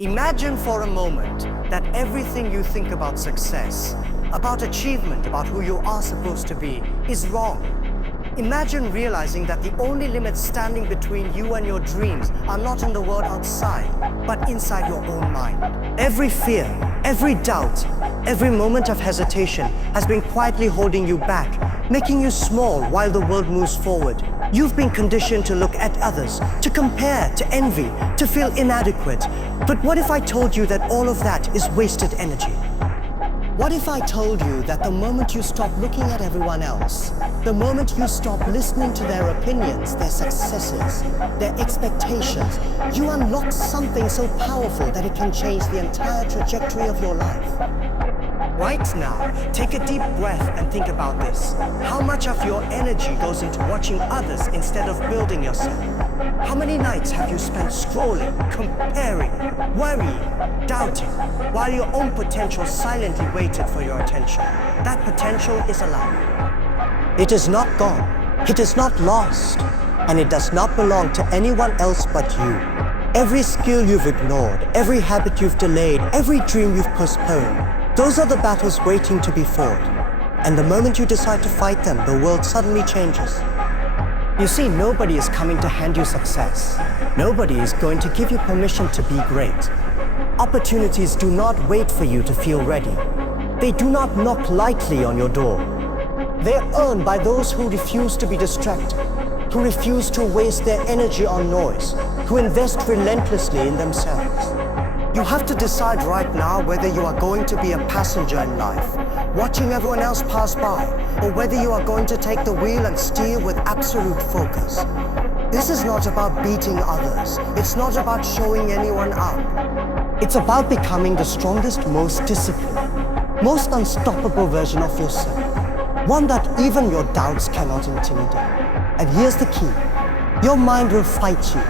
Imagine for a moment that everything you think about success, about achievement, about who you are supposed to be, is wrong. Imagine realizing that the only limits standing between you and your dreams are not in the world outside, but inside your own mind. Every fear, every doubt, every moment of hesitation has been quietly holding you back, making you small while the world moves forward. You've been conditioned to look at others, to compare, to envy, to feel inadequate. But what if I told you that all of that is wasted energy? What if I told you that the moment you stop looking at everyone else, the moment you stop listening to their opinions, their successes, their expectations, you unlock something so powerful that it can change the entire trajectory of your life? Right now, take a deep breath and think about this. How much of your energy goes into watching others instead of building yourself? How many nights have you spent scrolling, comparing, worrying, doubting, while your own potential silently waited for your attention? That potential is alive. It is not gone, it is not lost, and it does not belong to anyone else but you. Every skill you've ignored, every habit you've delayed, every dream you've postponed, those are the battles waiting to be fought. And the moment you decide to fight them, the world suddenly changes. You see, nobody is coming to hand you success. Nobody is going to give you permission to be great. Opportunities do not wait for you to feel ready. They do not knock lightly on your door. They are earned by those who refuse to be distracted, who refuse to waste their energy on noise, who invest relentlessly in themselves. You have to decide right now whether you are going to be a passenger in life, watching everyone else pass by, or whether you are going to take the wheel and steer with absolute focus. This is not about beating others. It's not about showing anyone up. It's about becoming the strongest, most disciplined, most unstoppable version of yourself. One that even your doubts cannot intimidate. And here's the key. Your mind will fight you.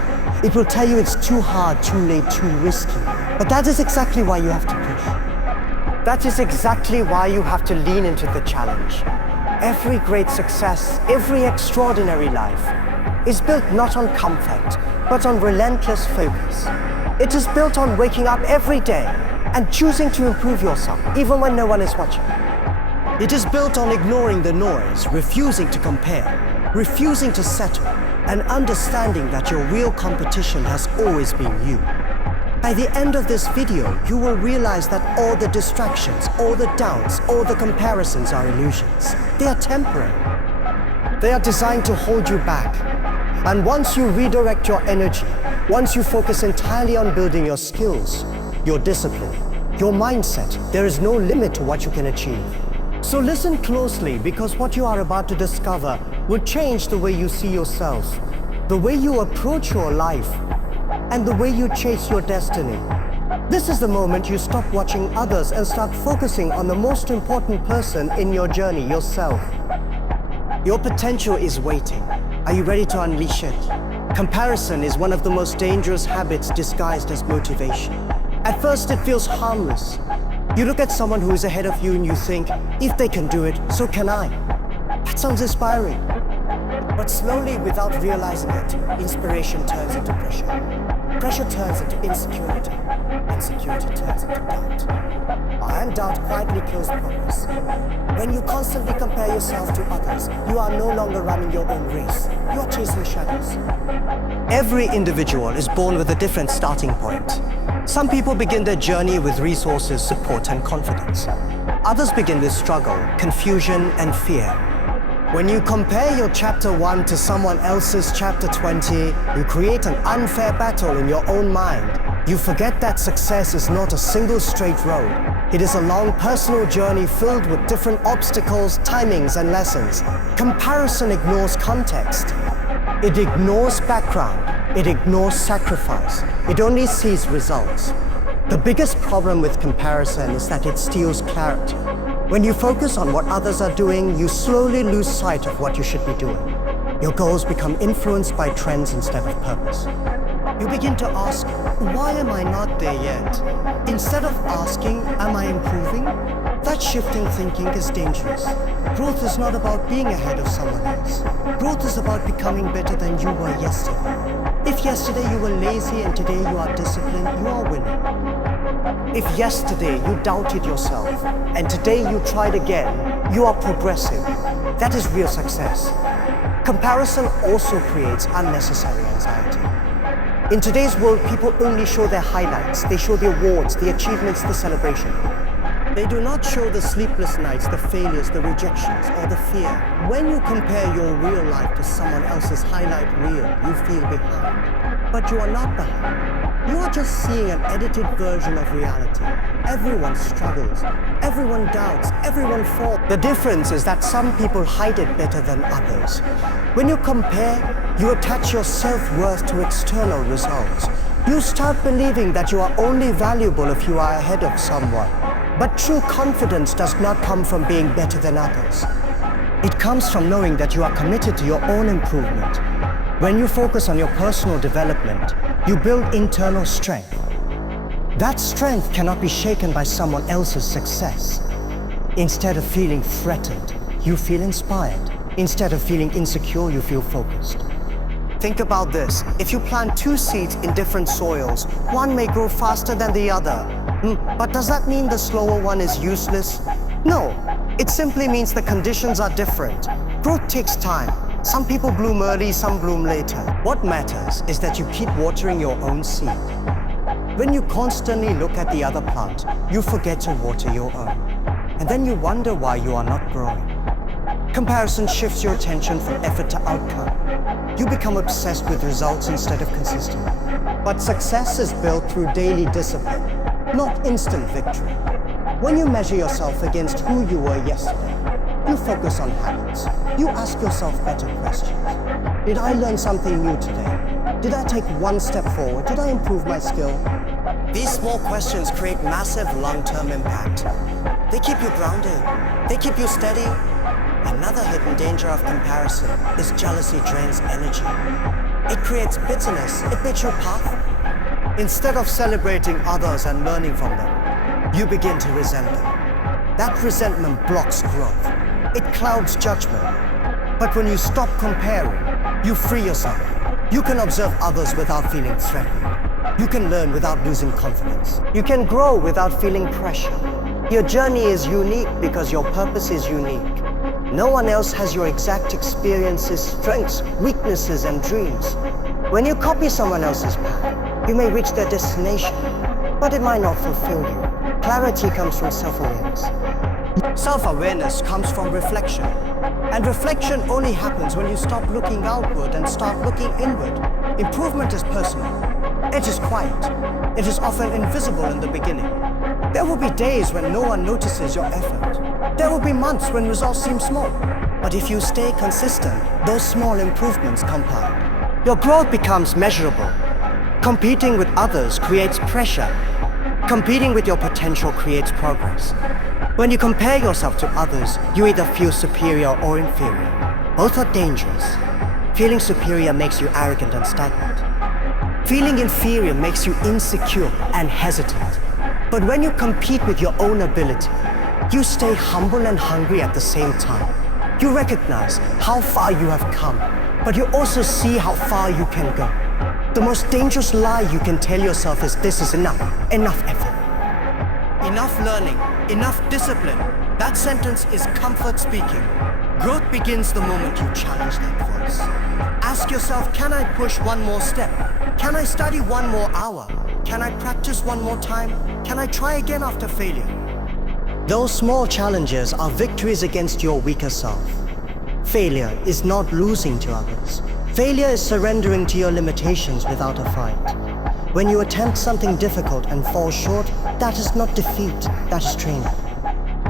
It will tell you it's too hard, too late, too risky. But that is exactly why you have to push. That is exactly why you have to lean into the challenge. Every great success, every extraordinary life is built not on comfort, but on relentless focus. It is built on waking up every day and choosing to improve yourself, even when no one is watching. It is built on ignoring the noise, refusing to compare, refusing to settle, and understanding that your real competition has always been you. By the end of this video, you will realize that all the distractions, all the doubts, all the comparisons are illusions. They are temporary. They are designed to hold you back. And once you redirect your energy, once you focus entirely on building your skills, your discipline, your mindset, there is no limit to what you can achieve. So listen closely, because what you are about to discover will change the way you see yourself, the way you approach your life, and the way you chase your destiny. This is the moment you stop watching others and start focusing on the most important person in your journey, yourself. Your potential is waiting. Are you ready to unleash it? Comparison is one of the most dangerous habits disguised as motivation. At first, it feels harmless. You look at someone who is ahead of you and you think, if they can do it, so can I. That sounds inspiring. But slowly, without realizing it, inspiration turns into pressure. Pressure turns into insecurity. Insecurity turns into doubt. And doubt quietly kills progress. When you constantly compare yourself to others, you are no longer running your own race. You are chasing shadows. Every individual is born with a different starting point. Some people begin their journey with resources, support, and confidence. Others begin with struggle, confusion, and fear. When you compare your chapter 1 to someone else's chapter 20, you create an unfair battle in your own mind. You forget that success is not a single straight road. It is a long personal journey filled with different obstacles, timings, and lessons. Comparison ignores context. It ignores background. It ignores sacrifice. It only sees results. The biggest problem with comparison is that it steals clarity. When you focus on what others are doing, you slowly lose sight of what you should be doing. Your goals become influenced by trends instead of purpose. You begin to ask, why am I not there yet? Instead of asking, am I improving? That shift in thinking is dangerous. Growth is not about being ahead of someone else. Growth is about becoming better than you were yesterday. If yesterday you were lazy and today you are disciplined, you are winning. If yesterday you doubted yourself and today you tried again, you are progressing. That is real success. Comparison also creates unnecessary anxiety. In today's world, people only show their highlights. They show the awards, the achievements, the celebration. They do not show the sleepless nights, the failures, the rejections, or the fear. When you compare your real life to someone else's highlight reel, you feel behind. But you are not behind. You are just seeing an edited version of reality. Everyone struggles, everyone doubts, everyone falls. The difference is that some people hide it better than others. When you compare, you attach your self-worth to external results. You start believing that you are only valuable if you are ahead of someone. But true confidence does not come from being better than others. It comes from knowing that you are committed to your own improvement. When you focus on your personal development, you build internal strength. That strength cannot be shaken by someone else's success. Instead of feeling threatened, you feel inspired. Instead of feeling insecure, you feel focused. Think about this. If you plant two seeds in different soils, one may grow faster than the other. But does that mean the slower one is useless? No. It simply means the conditions are different. Growth takes time. Some people bloom early, some bloom later. What matters is that you keep watering your own seed. When you constantly look at the other plant, you forget to water your own. And then you wonder why you are not growing. Comparison shifts your attention from effort to outcome. You become obsessed with results instead of consistency. But success is built through daily discipline, not instant victory. When you measure yourself against who you were yesterday, you focus on habits. You ask yourself better questions. Did I learn something new today? Did I take one step forward? Did I improve my skill? These small questions create massive long-term impact. They keep you grounded. They keep you steady. Another hidden danger of comparison is jealousy drains energy. It creates bitterness. It makes your path. Instead of celebrating others and learning from them, you begin to resent them. That resentment blocks growth. It clouds judgment. But when you stop comparing, you free yourself. You can observe others without feeling threatened. You can learn without losing confidence. You can grow without feeling pressure. Your journey is unique because your purpose is unique. No one else has your exact experiences, strengths, weaknesses, and dreams. When you copy someone else's path, you may reach their destination, but it might not fulfill you. Clarity comes from self-awareness. Self-awareness comes from reflection. And reflection only happens when you stop looking outward and start looking inward. Improvement is personal. It is quiet. It is often invisible in the beginning. There will be days when no one notices your effort. There will be months when results seem small. But if you stay consistent, those small improvements compound. Your growth becomes measurable. Competing with others creates pressure. Competing with your potential creates progress. When you compare yourself to others, you either feel superior or inferior. Both are dangerous. Feeling superior makes you arrogant and stagnant. Feeling inferior makes you insecure and hesitant. But when you compete with your own ability, you stay humble and hungry at the same time. You recognize how far you have come, but you also see how far you can go. The most dangerous lie you can tell yourself is this is enough effort. Enough learning, enough discipline. That sentence is comfort speaking. Growth begins the moment you challenge that voice. Ask yourself, can I push one more step? Can I study one more hour? Can I practice one more time? Can I try again after failure? Those small challenges are victories against your weaker self. Failure is not losing to others. Failure is surrendering to your limitations without a fight. When you attempt something difficult and fall short, that is not defeat, that is training.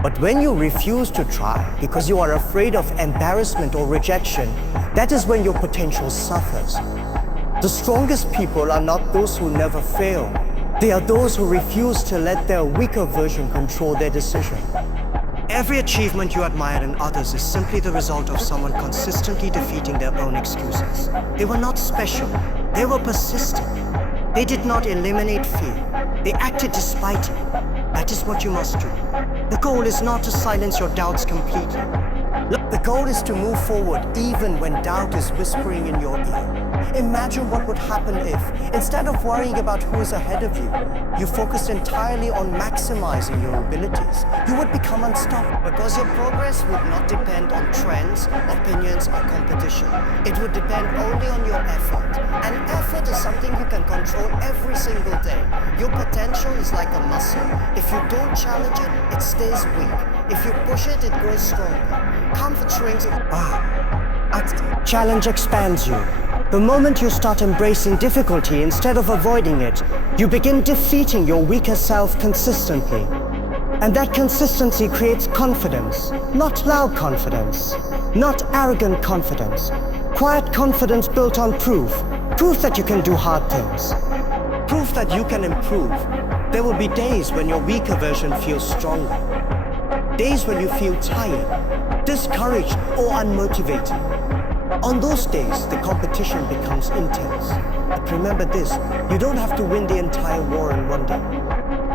But when you refuse to try because you are afraid of embarrassment or rejection, that is when your potential suffers. The strongest people are not those who never fail. They are those who refuse to let their weaker version control their decision. Every achievement you admire in others is simply the result of someone consistently defeating their own excuses. They were not special. They were persistent. They did not eliminate fear. They acted despite it. That is what you must do. The goal is not to silence your doubts completely. The goal is to move forward even when doubt is whispering in your ear. Imagine what would happen if, instead of worrying about who is ahead of you, you focused entirely on maximizing your abilities. You would become unstoppable because your progress would not depend on trends, opinions, or competition. It would depend only on your effort. And effort is something you can control every single day. Your potential is like a muscle. If you don't challenge it, it stays weak. If you push it, it grows stronger. Comfort shrinks. Challenge expands you. The moment you start embracing difficulty instead of avoiding it, you begin defeating your weaker self consistently. And that consistency creates confidence, not loud confidence, not arrogant confidence. Quiet confidence built on proof. Proof that you can do hard things. Proof that you can improve. There will be days when your weaker version feels stronger. Days when you feel tired, discouraged, or unmotivated. On those days, the competition becomes intense. But remember this, you don't have to win the entire war in one day.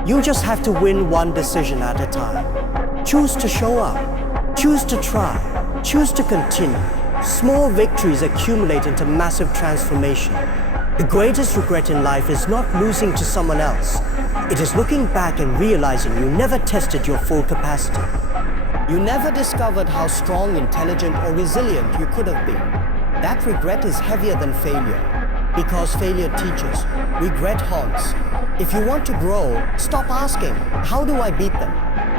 You just have to win one decision at a time. Choose to show up. Choose to try. Choose to continue. Small victories accumulate into massive transformation. The greatest regret in life is not losing to someone else. It is looking back and realizing you never tested your full capacity. You never discovered how strong, intelligent, or resilient you could have been. That regret is heavier than failure, because failure teaches. Regret haunts. If you want to grow, stop asking, how do I beat them?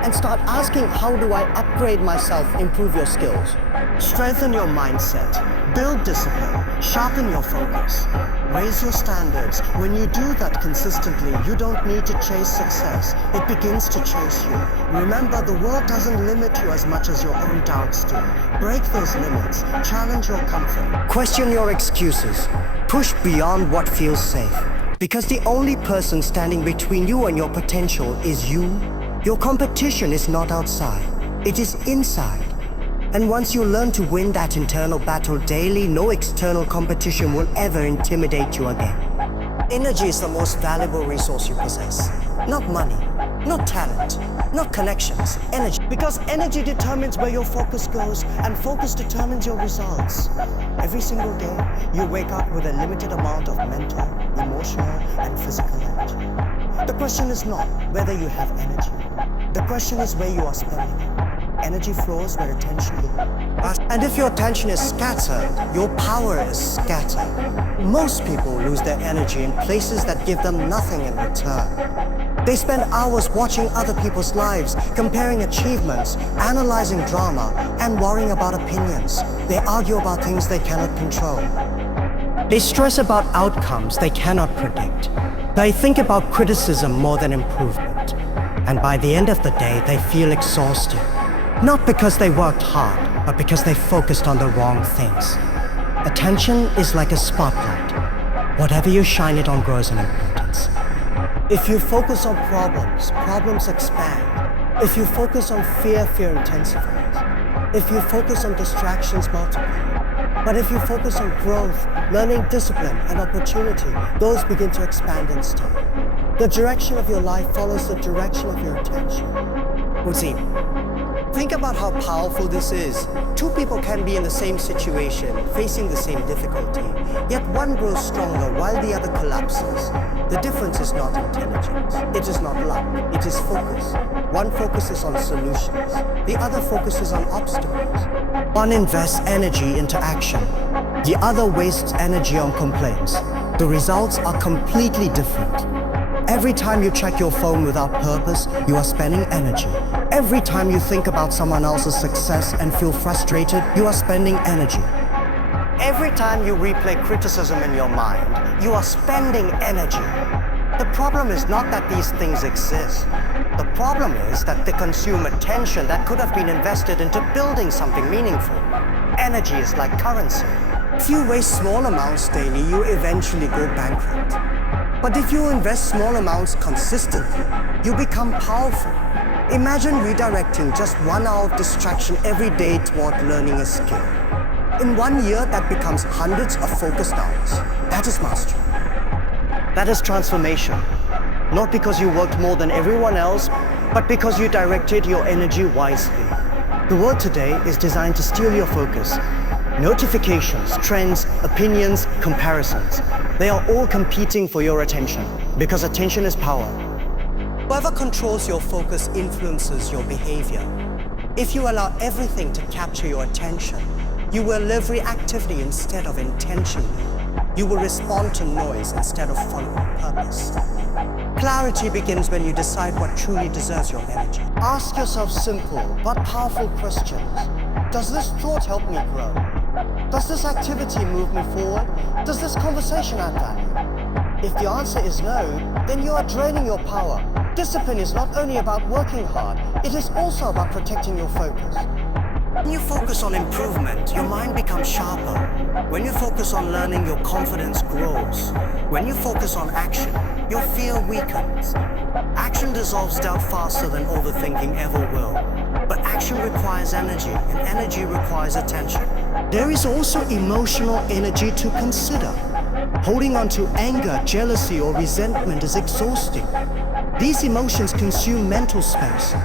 And start asking, how do I upgrade myself, improve your skills? Strengthen your mindset, build discipline, sharpen your focus, raise your standards. When you do that consistently, you don't need to chase success. It begins to chase you. Remember, the world doesn't limit you as much as your own doubts do. Break those limits, challenge your comfort, question your excuses, push beyond what feels safe. Because the only person standing between you and your potential is you. Your competition is not outside, it is inside. And once you learn to win that internal battle daily, no external competition will ever intimidate you again. Energy is the most valuable resource you possess. Not money, not talent, not connections, energy. Because energy determines where your focus goes, and focus determines your results. Every single day, you wake up with a limited amount of mental, emotional, and physical energy. The question is not whether you have energy. The question is where you are spending it. Energy flows where attention goes. And if your attention is scattered, your power is scattered. Most people lose their energy in places that give them nothing in return. They spend hours watching other people's lives, comparing achievements, analyzing drama, and worrying about opinions. They argue about things they cannot control. They stress about outcomes they cannot predict. They think about criticism more than improvement. And by the end of the day, they feel exhausted. Not because they worked hard, but because they focused on the wrong things. Attention is like a spotlight. Whatever you shine it on grows in importance. If you focus on problems, problems expand. If you focus on fear, fear intensifies. If you focus on distractions, multiply. But if you focus on growth, learning, discipline, and opportunity, those begin to expand and stay. The direction of your life follows the direction of your attention. Uzi, think about how powerful this is. Two people can be in the same situation, facing the same difficulty, yet one grows stronger while the other collapses. The difference is not intelligence. It is not luck. It is focus. One focuses on solutions. The other focuses on obstacles. One invests energy into action. The other wastes energy on complaints. The results are completely different. Every time you check your phone without purpose, you are spending energy. Every time you think about someone else's success and feel frustrated, you are spending energy. Every time you replay criticism in your mind, you are spending energy. The problem is not that these things exist. The problem is that they consume attention that could have been invested into building something meaningful. Energy is like currency. If you waste small amounts daily, you eventually go bankrupt. But if you invest small amounts consistently, you become powerful. Imagine redirecting just 1 hour of distraction every day toward learning a skill. In 1 year, that becomes hundreds of focused hours. That is mastery. That is transformation. Not because you worked more than everyone else, but because you directed your energy wisely. The world today is designed to steal your focus. Notifications, trends, opinions, comparisons. They are all competing for your attention because attention is power. Whoever controls your focus influences your behavior. If you allow everything to capture your attention, you will live reactively instead of intentionally. You will respond to noise instead of following purpose. Clarity begins when you decide what truly deserves your energy. Ask yourself simple but powerful questions. Does this thought help me grow? Does this activity move me forward? Does this conversation add value? If the answer is no, then you are draining your power. Discipline is not only about working hard, it is also about protecting your focus. When you focus on improvement, your mind becomes sharper. When you focus on learning, your confidence grows. When you focus on action, your fear weakens. Action dissolves doubt faster than overthinking ever will. But action requires energy, and energy requires attention. There is also emotional energy to consider. Holding on to anger, jealousy, or resentment is exhausting. These emotions consume mental space.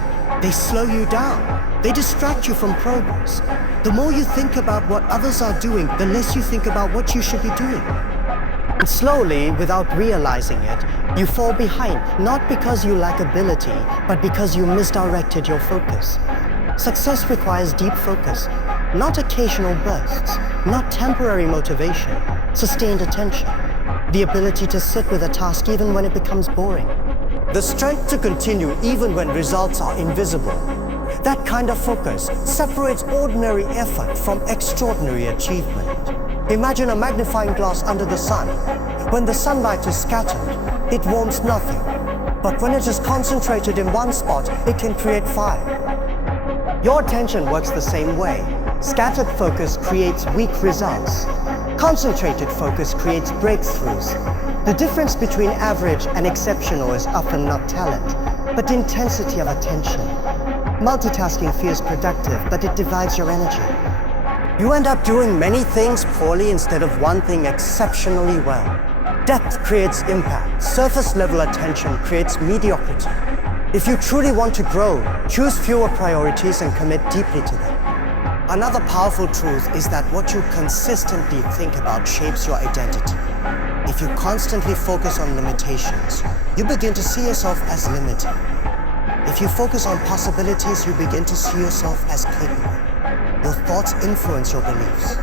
They slow you down. They distract you from progress. The more you think about what others are doing, the less you think about what you should be doing. And slowly, without realizing it, you fall behind, not because you lack ability, but because you misdirected your focus. Success requires deep focus, not occasional bursts, not temporary motivation, sustained attention, the ability to sit with a task even when it becomes boring. The strength to continue even when results are invisible. That kind of focus separates ordinary effort from extraordinary achievement. Imagine a magnifying glass under the sun. When the sunlight is scattered, it warms nothing. But when it is concentrated in one spot, it can create fire. Your attention works the same way. Scattered focus creates weak results. Concentrated focus creates breakthroughs. The difference between average and exceptional is often not talent, but intensity of attention. Multitasking feels productive, but it divides your energy. You end up doing many things poorly instead of one thing exceptionally well. Depth creates impact. Surface-level attention creates mediocrity. If you truly want to grow, choose fewer priorities and commit deeply to them. Another powerful truth is that what you consistently think about shapes your identity. If you constantly focus on limitations, you begin to see yourself as limited. If you focus on possibilities, you begin to see yourself as capable. Your thoughts influence your beliefs.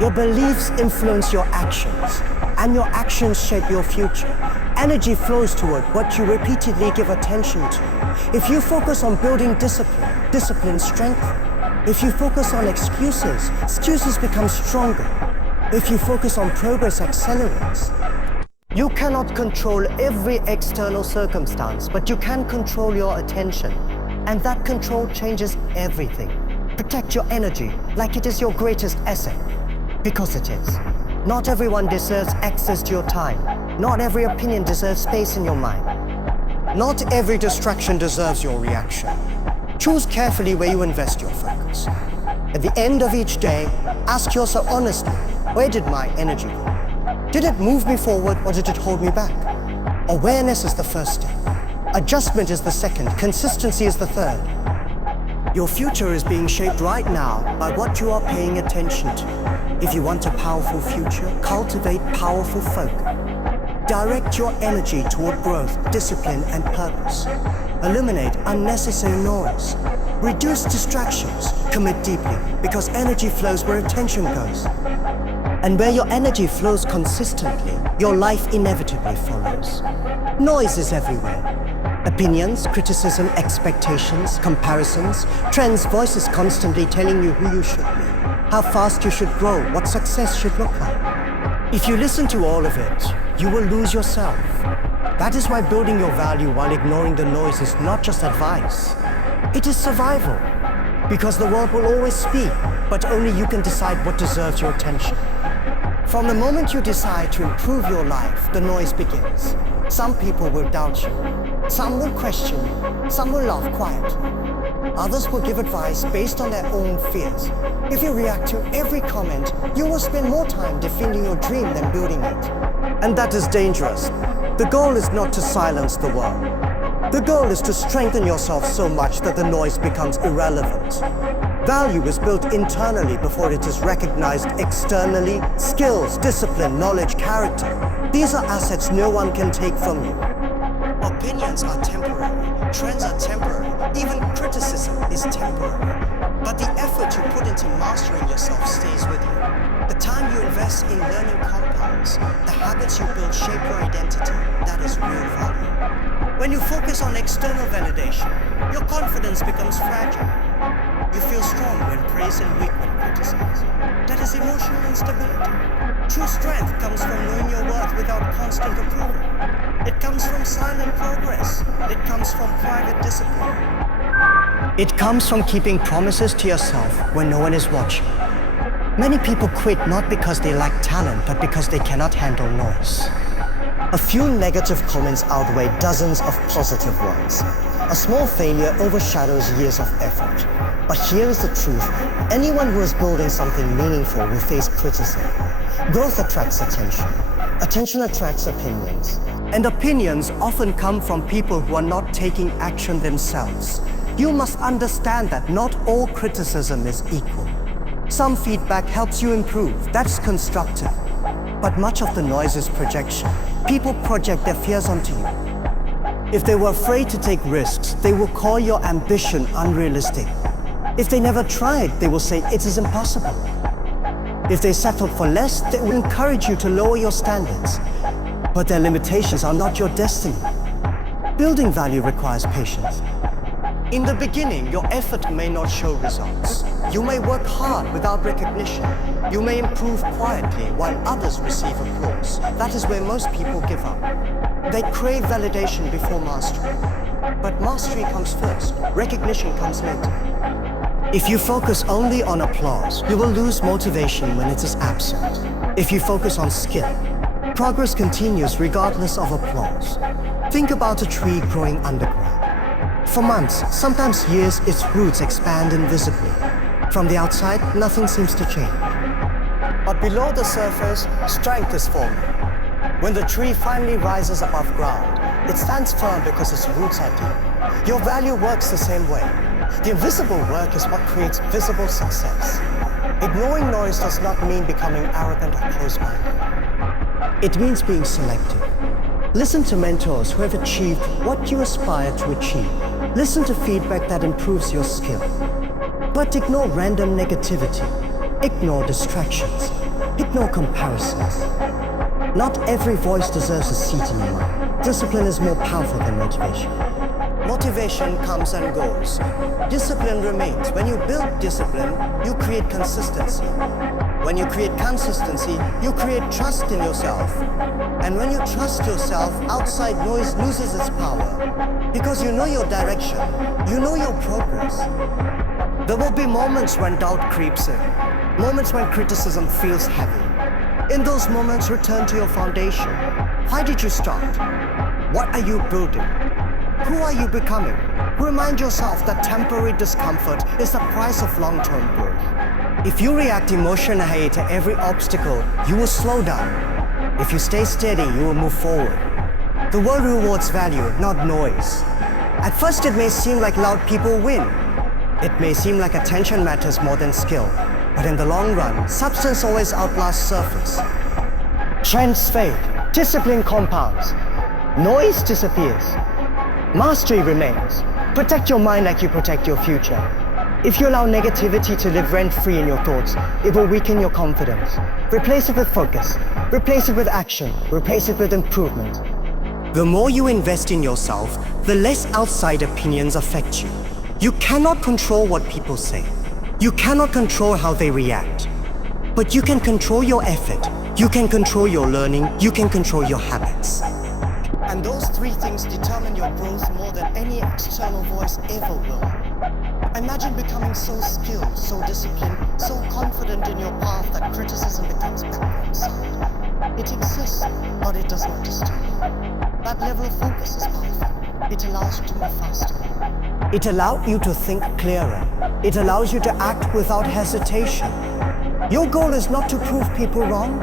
Your beliefs influence your actions, and your actions shape your future. Energy flows toward what you repeatedly give attention to. If you focus on building discipline, discipline strengthens. If you focus on excuses, excuses become stronger. If you focus on progress, accelerates. You cannot control every external circumstance, but you can control your attention. And that control changes everything. Protect your energy like it is your greatest asset. Because it is. Not everyone deserves access to your time. Not every opinion deserves space in your mind. Not every distraction deserves your reaction. Choose carefully where you invest your focus. At the end of each day, ask yourself honestly, where did my energy go? Did it move me forward or did it hold me back? Awareness is the first step. Adjustment is the second. Consistency is the third. Your future is being shaped right now by what you are paying attention to. If you want a powerful future, cultivate powerful focus. Direct your energy toward growth, discipline, and purpose. Eliminate unnecessary noise. Reduce distractions. Commit deeply, because energy flows where attention goes. And where your energy flows consistently, your life inevitably follows. Noise is everywhere. Opinions, criticism, expectations, comparisons, trends, voices constantly telling you who you should be, how fast you should grow, what success should look like. If you listen to all of it, you will lose yourself. That is why building your value while ignoring the noise is not just advice. It is survival. Because the world will always speak, but only you can decide what deserves your attention. From the moment you decide to improve your life, the noise begins. Some people will doubt you. Some will question you. Some will laugh quiet. Others will give advice based on their own fears. If you react to every comment, you will spend more time defending your dream than building it. And that is dangerous. The goal is not to silence the world. The goal is to strengthen yourself so much that the noise becomes irrelevant. Value is built internally before it is recognized externally. Skills, discipline, knowledge, character. These are assets no one can take from you. Opinions are temporary. Trends are temporary. Even criticism is temporary. But the effort you put into mastering yourself stays with you. The time you invest in learning compounds, the habits you build shape your identity. That is real value. When you focus on external validation, your confidence becomes fragile. You feel strong when praised and weak when criticized. That is emotional instability. True strength comes from knowing your worth without constant approval. It comes from silent progress. It comes from private discipline. It comes from keeping promises to yourself when no one is watching. Many people quit not because they lack talent, but because they cannot handle noise. A few negative comments outweigh dozens of positive ones. A small failure overshadows years of effort. But here is the truth. Anyone who is building something meaningful will face criticism. Growth attracts attention. Attention attracts opinions. And opinions often come from people who are not taking action themselves. You must understand that not all criticism is equal. Some feedback helps you improve. That's constructive. But much of the noise is projection. People project their fears onto you. If they were afraid to take risks, they will call your ambition unrealistic. If they never tried, they will say it is impossible. If they settled for less, they will encourage you to lower your standards. But their limitations are not your destiny. Building value requires patience. In the beginning, your effort may not show results. You may work hard without recognition. You may improve quietly while others receive applause. That is where most people give up. They crave validation before mastery. But mastery comes first. Recognition comes later. If you focus only on applause, you will lose motivation when it is absent. If you focus on skill, progress continues regardless of applause. Think about a tree growing underground. For months, sometimes years, its roots expand invisibly. From the outside, nothing seems to change. But below the surface, strength is forming. When the tree finally rises above ground, it stands firm because its roots are deep. Your value works the same way. The invisible work is what creates visible success. Ignoring noise does not mean becoming arrogant or close-minded. It means being selective. Listen to mentors who have achieved what you aspire to achieve. Listen to feedback that improves your skill. But ignore random negativity. Ignore distractions. Ignore comparisons. Not every voice deserves a seat in your mind. Discipline is more powerful than motivation. Motivation comes and goes. Discipline remains. When you build discipline, you create consistency. When you create consistency, you create trust in yourself. And when you trust yourself, outside noise loses its power. Because you know your direction, you know your progress. There will be moments when doubt creeps in. Moments when criticism feels heavy. In those moments, return to your foundation. Why did you start? What are you building? Who are you becoming? Remind yourself that temporary discomfort is the price of long-term growth. If you react emotionally to every obstacle, you will slow down. If you stay steady, you will move forward. The world rewards value, not noise. At first, it may seem like loud people win. It may seem like attention matters more than skill. But in the long run, substance always outlasts surface. Trends fade, discipline compounds, noise disappears. Mastery remains. Protect your mind like you protect your future. If you allow negativity to live rent-free in your thoughts, it will weaken your confidence. Replace it with focus. Replace it with action. Replace it with improvement. The more you invest in yourself, the less outside opinions affect you. You cannot control what people say. You cannot control how they react. But you can control your effort. You can control your learning. You can control your habits. And those three things determine your growth more than any external voice ever will. Imagine becoming so skilled, so disciplined, so confident in your path that criticism becomes background sound. It exists, but it does not disturb you. That level of focus is powerful. It allows you to move faster. It allows you to think clearer. It allows you to act without hesitation. Your goal is not to prove people wrong.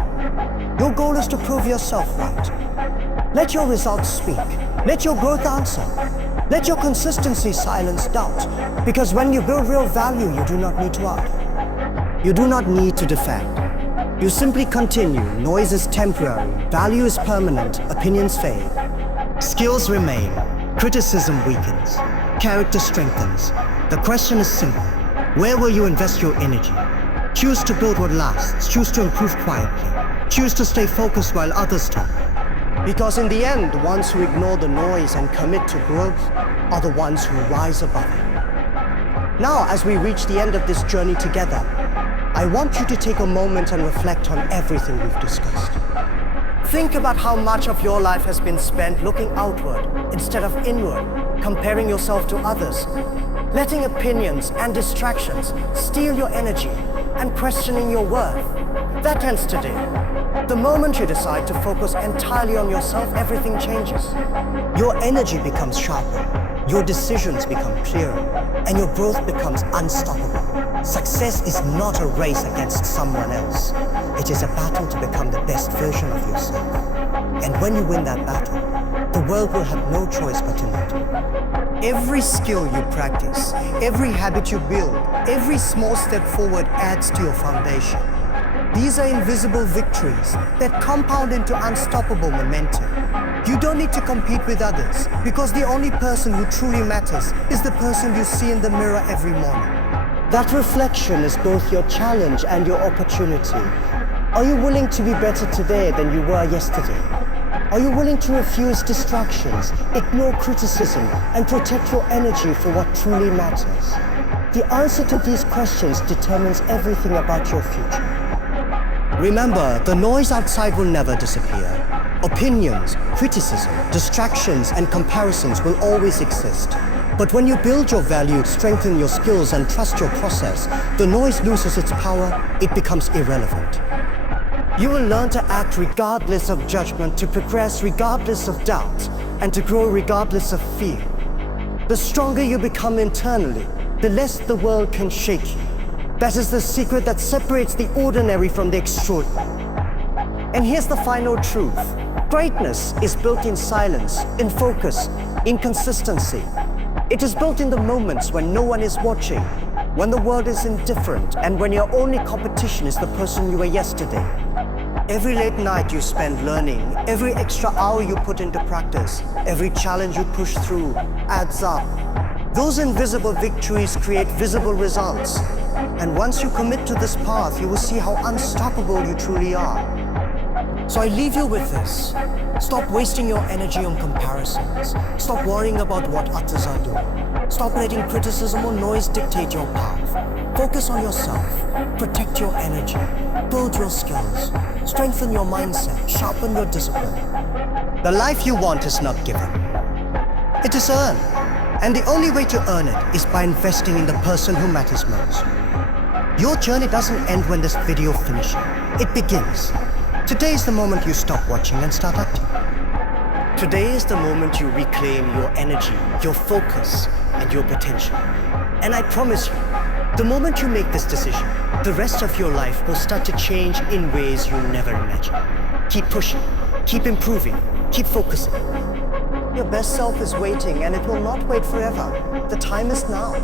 Your goal is to prove yourself right. Let your results speak. Let your growth answer. Let your consistency silence doubt, because when you build real value, you do not need to argue. You do not need to defend. You simply continue. Noise is temporary, value is permanent, opinions fade. Skills remain, criticism weakens, character strengthens. The question is simple. Where will you invest your energy? Choose to build what lasts, choose to improve quietly, choose to stay focused while others talk. Because in the end, the ones who ignore the noise and commit to growth are the ones who rise above it. Now, as we reach the end of this journey together, I want you to take a moment and reflect on everything we've discussed. Think about how much of your life has been spent looking outward instead of inward, comparing yourself to others, letting opinions and distractions steal your energy, and questioning your worth. That ends today. The moment you decide to focus entirely on yourself, everything changes. Your energy becomes sharper, your decisions become clearer, and your growth becomes unstoppable. Success is not a race against someone else. It is a battle to become the best version of yourself. And when you win that battle, the world will have no choice but to lead you. Every skill you practice, every habit you build, every small step forward adds to your foundation. These are invisible victories that compound into unstoppable momentum. You don't need to compete with others, because the only person who truly matters is the person you see in the mirror every morning. That reflection is both your challenge and your opportunity. Are you willing to be better today than you were yesterday? Are you willing to refuse distractions, ignore criticism, and protect your energy for what truly matters? The answer to these questions determines everything about your future. Remember, the noise outside will never disappear. Opinions, criticism, distractions, and comparisons will always exist. But when you build your value, strengthen your skills, and trust your process, the noise loses its power, it becomes irrelevant. You will learn to act regardless of judgment, to progress regardless of doubt, and to grow regardless of fear. The stronger you become internally, the less the world can shake you. That is the secret that separates the ordinary from the extraordinary. And here's the final truth. Greatness is built in silence, in focus, in consistency. It is built in the moments when no one is watching, when the world is indifferent, and when your only competition is the person you were yesterday. Every late night you spend learning, every extra hour you put into practice, every challenge you push through adds up. Those invisible victories create visible results. And once you commit to this path, you will see how unstoppable you truly are. So I leave you with this. Stop wasting your energy on comparisons. Stop worrying about what others are doing. Stop letting criticism or noise dictate your path. Focus on yourself. Protect your energy. Build your skills. Strengthen your mindset. Sharpen your discipline. The life you want is not given. It is earned. And the only way to earn it is by investing in the person who matters most. Your journey doesn't end when this video finishes. It begins. Today is the moment you stop watching and start acting. Today is the moment you reclaim your energy, your focus, and your potential. And I promise you, the moment you make this decision, the rest of your life will start to change in ways you never imagined. Keep pushing, keep improving, keep focusing. Your best self is waiting, and it will not wait forever. The time is now.